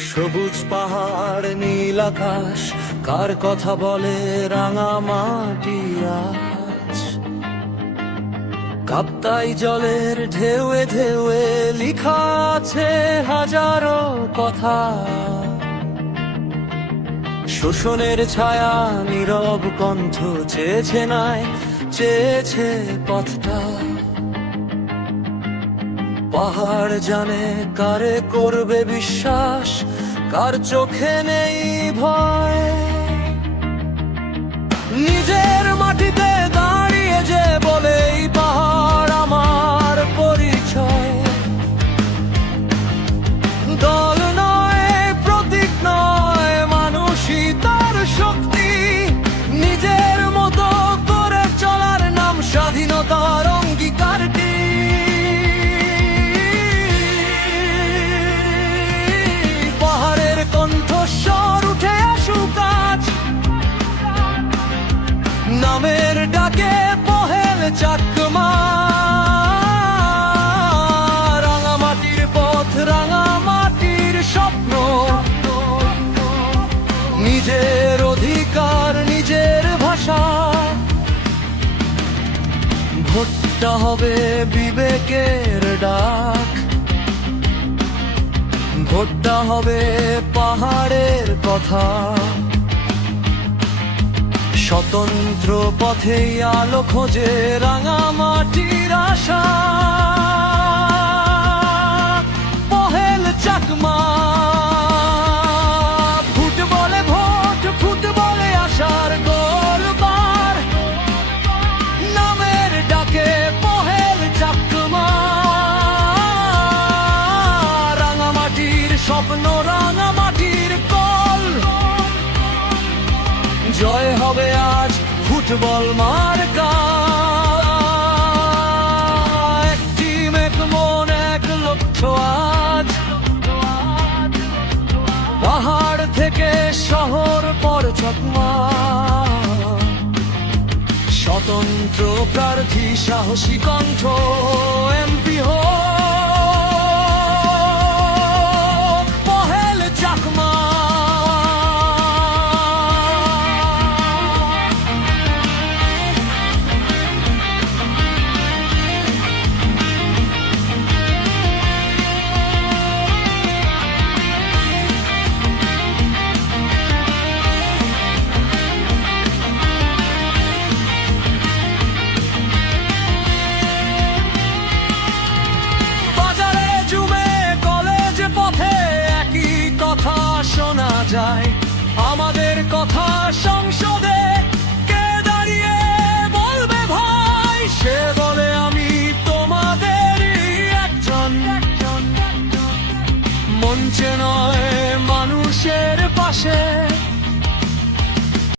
সবুজ পাহাড় নীল আকাশ, কার কথা বলে রাঙা মাটি আজ। কাপ্তাই জলের ঢেউয়ে ঢেউয়ে লিখা আছে হাজারো কথা। শোষণের ছায়া নীরব কণ্ঠ চেয়েছে নাই, চেয়েছে পথটা। পাহাড় জানে কারে করবে বিশ্বাস, কার চোখে নেই ভয়। নিজের মাটিতে দাঁড়িয়ে যে বলে এই পাহাড় আমার পরিচয়। দল নয়, প্রতীক নয়, মানুষই তার শক্তি। নিজের মতো করে চলার নাম স্বাধীনতার অঙ্গীকারটি। পাহাড়ের কণ্ঠস্বর উঠে আসুক আজ, নামের ডাকে পহেল চাকমা। রাঙামাটির পথ, রাঙামাটির স্বপ্ন, নিজের অধিকার, নিজের ভাষা। ভোটটা হবে বিবেকের ডাক, ভোটটা হবে পাহাড়ের কথা। স্বতন্ত্র পথেই আলো খোঁজে রাঙামাটির আশা। পহেল চাকমা, ফুটবলে ভোট, ফুটবলে আশার গোলবার। নামের ডাকে পহেল চাকমা। রাঙামাটির স্বপ্ন, রাঙামাটির কল। জয় হবে আজ ফুটবল মার্কা। এক টিম, এক মন, এক লক্ষ্য আজ। পাহাড় থেকে শহর পর চকমা। স্বতন্ত্র প্রার্থী, সাহসী কণ্ঠ এমপি হোক পহেল চাকমা। শোনা যায় আমাদের কথা সংসদে, কে দাঁড়িয়ে বলবে ভাই? সে বলে আমি তোমাদেরই একজন। মঞ্চে নয়, মানুষের পাশে।